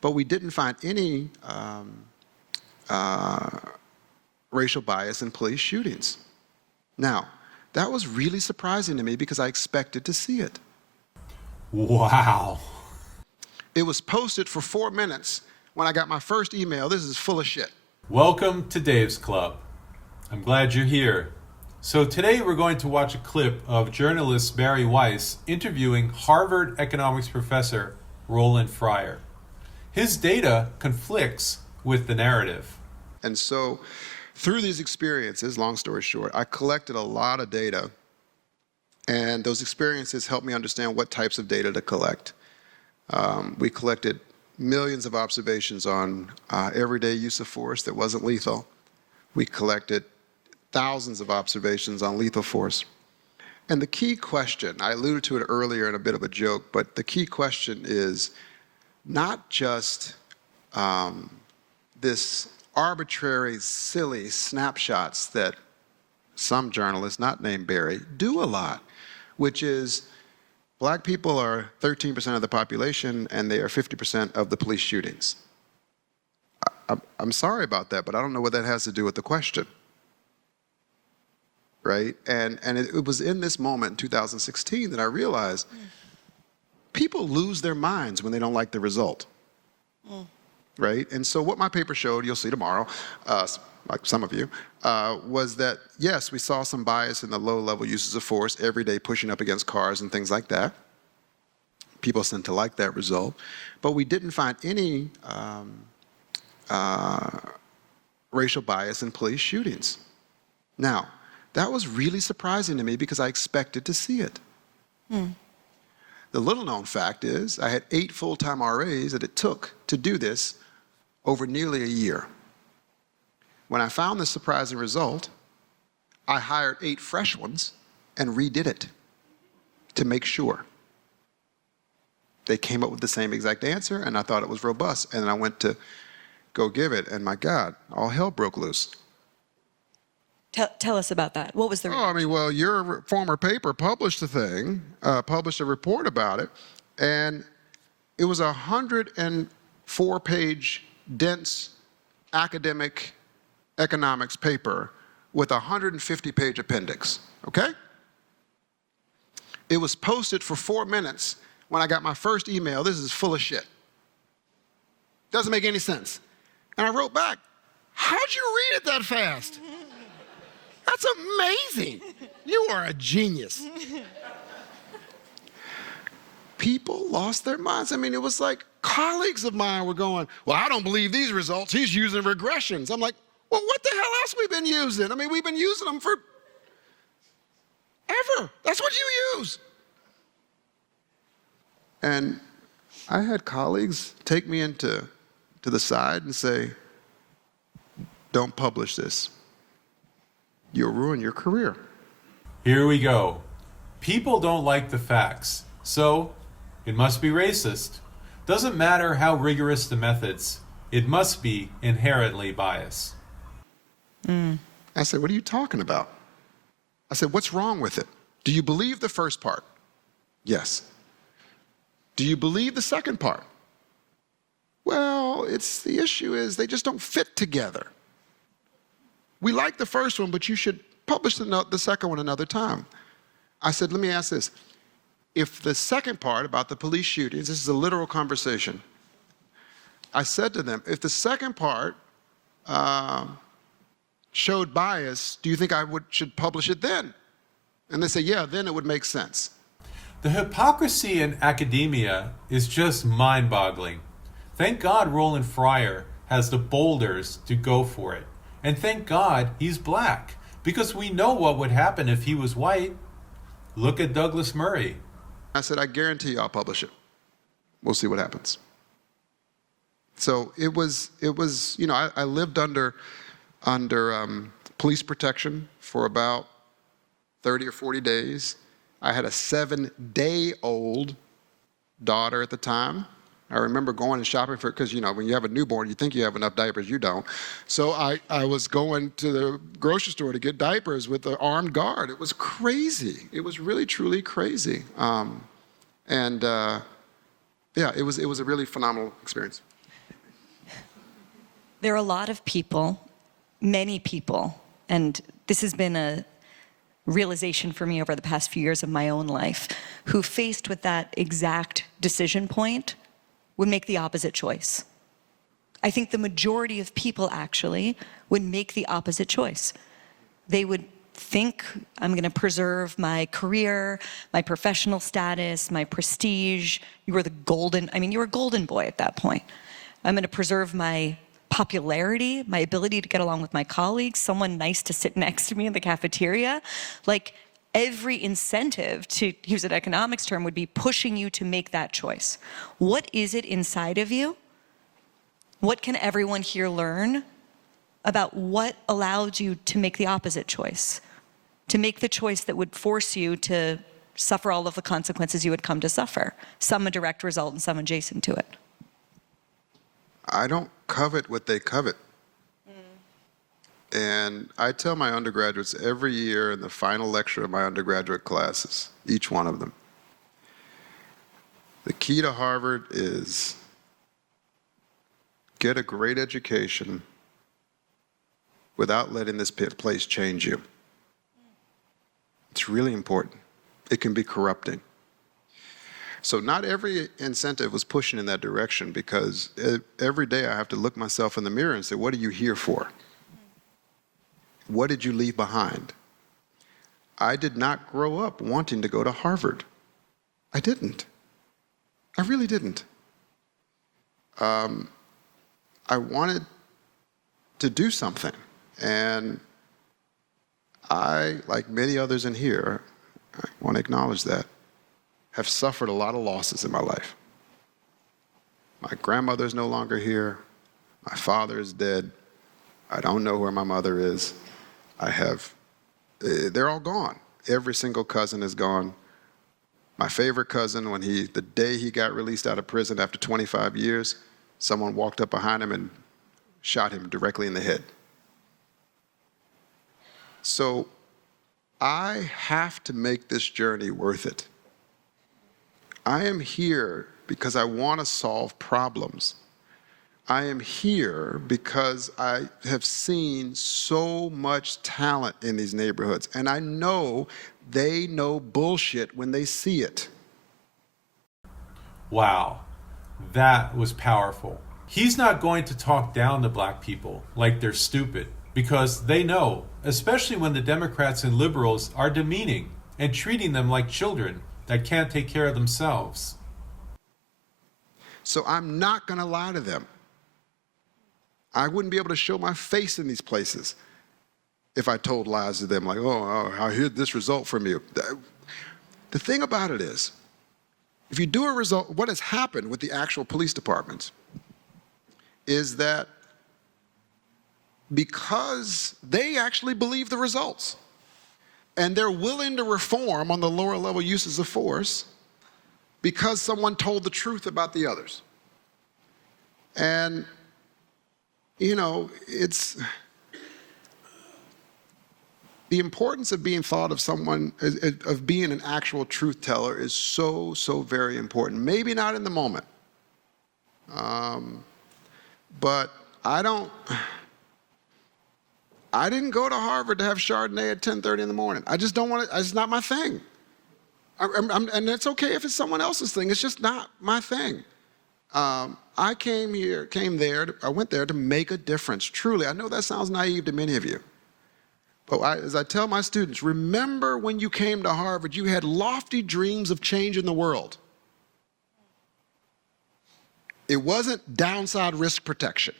But we didn't find any racial bias in police shootings. Now, that was really surprising to me because I expected to see it. Wow. It was posted for 4 minutes when I got my first email. This is full of shit. Welcome to Dave's Club. I'm glad you're here. So today we're going to watch a clip of journalist Barry Weiss interviewing Harvard economics professor Roland Fryer. His data conflicts with the narrative. And so through these experiences, long story short, I collected a lot of data, and those experiences helped me understand what types of data to collect. We collected millions of observations on everyday use of force that wasn't lethal. We collected thousands of observations on lethal force. And the key question, I alluded to it earlier in a bit of a joke, but the key question is not just this arbitrary, silly snapshots that some journalists, not named Barry, do a lot, which is black people are 13% of the population and they are 50% of the police shootings. I'm sorry about that, but I don't know what that has to do with the question. Right? And it was in this moment in 2016 that I realized people lose their minds when they don't like the result. Right? And so what my paper showed, you'll see tomorrow, like some of you, was that, yes, we saw some bias in the low-level uses of force, every day pushing up against cars and things like that. People tend to like that result. But we didn't find any racial bias in police shootings. Now, that was really surprising to me because I expected to see it. The little-known fact is I had 8 full-time RAs that it took to do this over nearly a year. When I found this surprising result, I hired 8 fresh ones and redid it to make sure. They came up with the same exact answer, and I thought it was robust. And then I went to go give it, and my God, all hell broke loose. Tell us about that. What was the reaction? Oh, I mean, well, your former paper published a thing, published a report about it, and it was a 104-page dense academic economics paper with a 150-page appendix, okay? It was posted for 4 minutes when I got my first email. This is full of shit. Doesn't make any sense. And I wrote back, how'd you read it that fast? That's amazing. You are a genius. People lost their minds. I mean, it was like colleagues of mine were going, well, I don't believe these results. He's using regressions. I'm like, well, what the hell else we been using? I mean, we've been using them for ever. That's what you use. And I had colleagues take me to the side and say, don't publish this. You'll ruin your career. Here we go. People don't like the facts, so it must be racist. Doesn't matter how rigorous the methods, it must be inherently biased. I said, what are you talking about? I said, what's wrong with it? Do you believe the first part? Yes. Do you believe the second part? Well, the issue is they just don't fit together. We like the first one, but you should publish the second one another time. I said, let me ask this. If the second part about the police shootings, this is a literal conversation. I said to them, if the second part showed bias, do you think I should publish it then? And they said, yeah, then it would make sense. The hypocrisy in academia is just mind-boggling. Thank God Roland Fryer has the boulders to go for it. And thank God he's black, because we know what would happen if he was white. Look at Douglas Murray. I said, I guarantee you I'll publish it. We'll see what happens. So it was, you know, I lived under police protection for about 30 or 40 days. I had a 7-day-old daughter at the time. I remember going and shopping for, because, you know, when you have a newborn, you think you have enough diapers, you don't. So I was going to the grocery store to get diapers with an armed guard. It was crazy. It was really, truly crazy. Yeah, it was a really phenomenal experience. There are a lot of people, many people, and this has been a realization for me over the past few years of my own life, who faced with that exact decision point would make the opposite choice. I think the majority of people actually would make the opposite choice. They would think, I'm going to preserve my career, my professional status, my prestige. You were a golden boy at that point. I'm going to preserve my popularity, my ability to get along with my colleagues, someone nice to sit next to me in the cafeteria. Like, every incentive, to use an economics term, would be pushing you to make that choice. What is it inside of you? What can everyone here learn about what allowed you to make the opposite choice? To make the choice that would force you to suffer all of the consequences you would come to suffer, some a direct result and some adjacent to it. I don't covet what they covet. And I tell my undergraduates every year in the final lecture of my undergraduate classes, each one of them, the key to Harvard is get a great education without letting this place change you. It's really important. It can be corrupting. So not every incentive was pushing in that direction, because every day I have to look myself in the mirror and say, what are you here for? What did you leave behind? I did not grow up wanting to go to Harvard. I didn't. I really didn't. I wanted to do something. And I, like many others in here, I want to acknowledge that, have suffered a lot of losses in my life. My grandmother is no longer here. My father is dead. I don't know where my mother is. They're all gone. Every single cousin is gone. My favorite cousin, the day he got released out of prison after 25 years, someone walked up behind him and shot him directly in the head. So I have to make this journey worth it. I am here because I want to solve problems. I am here because I have seen so much talent in these neighborhoods, and I know they know bullshit when they see it. Wow, that was powerful. He's not going to talk down to black people like they're stupid, because they know, especially when the Democrats and liberals are demeaning and treating them like children that can't take care of themselves. So I'm not going to lie to them. I wouldn't be able to show my face in these places if I told lies to them, like, oh, I heard this result from you. The thing about it is, if you do a result, what has happened with the actual police departments is that because they actually believe the results and they're willing to reform on the lower level uses of force because someone told the truth about the others. And, it's the importance of being thought of someone, of being an actual truth teller, is so, so very important. Maybe not in the moment. But I didn't go to Harvard to have Chardonnay at 10:30 in the morning. I just don't want it. It's not my thing. And it's okay if it's someone else's thing. It's just not my thing. I went there to make a difference. Truly, I know that sounds naive to many of you. But as I tell my students, remember when you came to Harvard, you had lofty dreams of changing the world. It wasn't downside risk protection.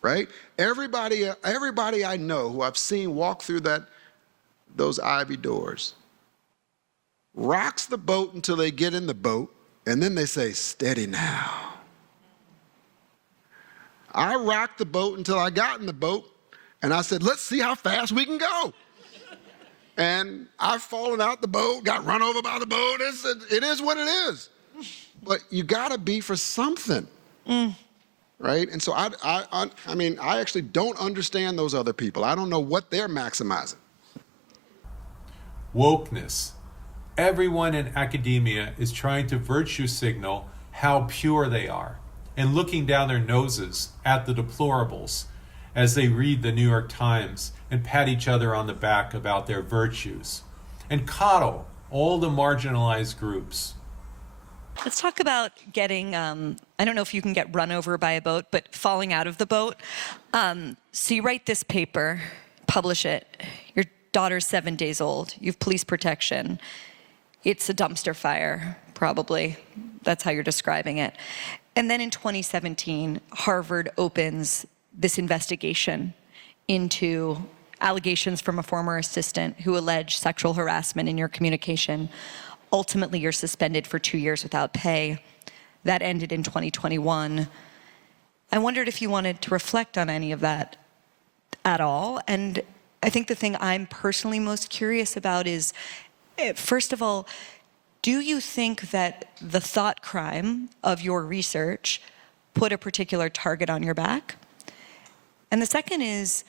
Right? Everybody I know who I've seen walk through those ivy doors rocks the boat until they get in the boat, and then they say, steady now. I rocked the boat until I got in the boat, and I said, let's see how fast we can go. And I've fallen out the boat, got run over by the boat. It is what it is. But you gotta be for something. Right? And so I actually don't understand those other people. I don't know what they're maximizing. Wokeness. Everyone in academia is trying to virtue signal how pure they are. and looking down their noses at the deplorables as they read the New York Times and pat each other on the back about their virtues, and coddle all the marginalized groups. Let's talk about getting, I don't know if you can get run over by a boat, but falling out of the boat. So you write this paper, publish it. Your daughter's 7 days old. You have police protection. It's a dumpster fire, probably. That's how you're describing it. And then in 2017, Harvard opens this investigation into allegations from a former assistant who alleged sexual harassment in your communication. Ultimately, you're suspended for 2 years without pay. That ended in 2021. I wondered if you wanted to reflect on any of that at all. And I think the thing I'm personally most curious about is, first of all, do you think that the thought crime of your research put a particular target on your back? And the second is,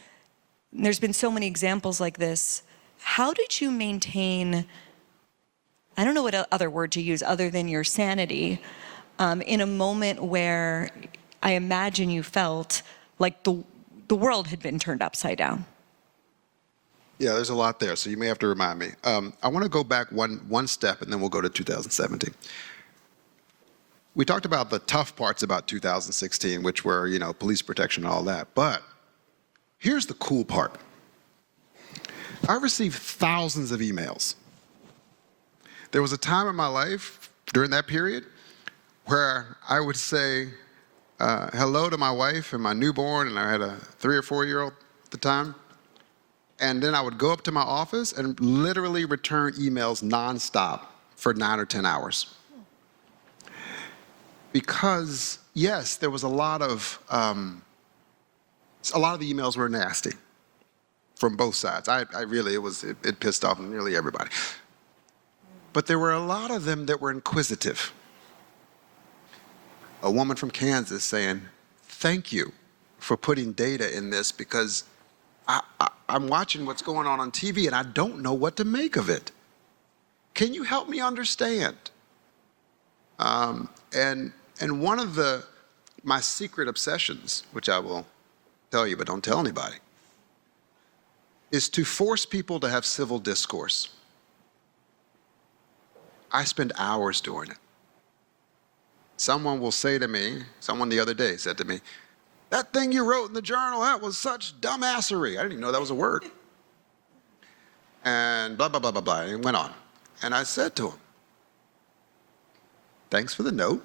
there's been so many examples like this, how did you maintain, I don't know what other word to use other than your sanity, in a moment where I imagine you felt like the world had been turned upside down? Yeah, there's a lot there, so you may have to remind me. I want to go back one step, and then we'll go to 2017. We talked about the tough parts about 2016, which were, police protection and all that. But here's the cool part. I received thousands of emails. There was a time in my life during that period where I would say hello to my wife and my newborn, and I had a 3 or 4-year-old at the time. And then I would go up to my office and literally return emails nonstop for 9 or 10 hours. Because, yes, there was a lot of the emails were nasty from both sides. It pissed off nearly everybody. But there were a lot of them that were inquisitive. A woman from Kansas saying, thank you for putting data in this because I'm watching what's going on TV and I don't know what to make of it. Can you help me understand? And one of my secret obsessions, which I will tell you but don't tell anybody, is to force people to have civil discourse. I spend hours doing it. Someone will say to me, someone the other day said to me, that thing you wrote in the journal, that was such dumbassery. I didn't even know that was a word. And blah, blah, blah, blah, blah, and it went on. And I said to him, thanks for the note.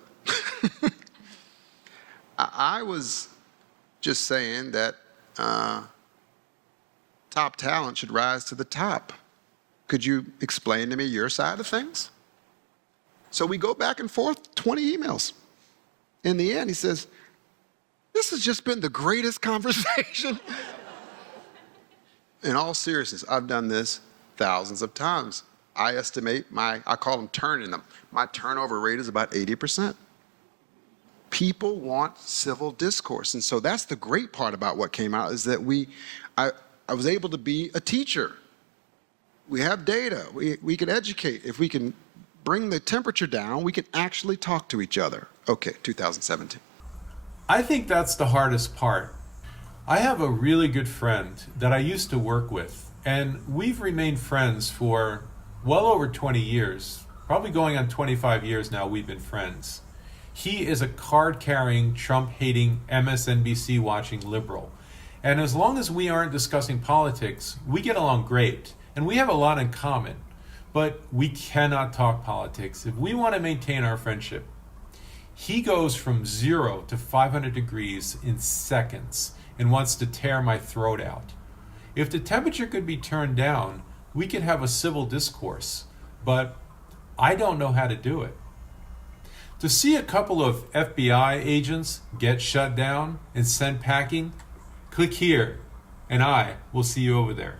I was just saying that top talent should rise to the top. Could you explain to me your side of things? So we go back and forth, 20 emails. In the end, he says, this has just been the greatest conversation. In all seriousness, I've done this thousands of times. I estimate I call them turning them. My turnover rate is about 80%. People want civil discourse. And so that's the great part about what came out is that I was able to be a teacher. We have data. We can educate. If we can bring the temperature down, we can actually talk to each other. Okay, 2017. I think that's the hardest part. I have a really good friend that I used to work with, and we've remained friends for well over 20 years, probably going on 25 years now we've been friends. He is a card-carrying, Trump-hating, MSNBC-watching liberal. And as long as we aren't discussing politics, we get along great, and we have a lot in common. But we cannot talk politics if we want to maintain our friendship. He goes from 0 to 500 degrees in seconds and wants to tear my throat out. If the temperature could be turned down, we could have a civil discourse, but I don't know how to do it. To see a couple of FBI agents get shut down and sent packing, click here, and I will see you over there.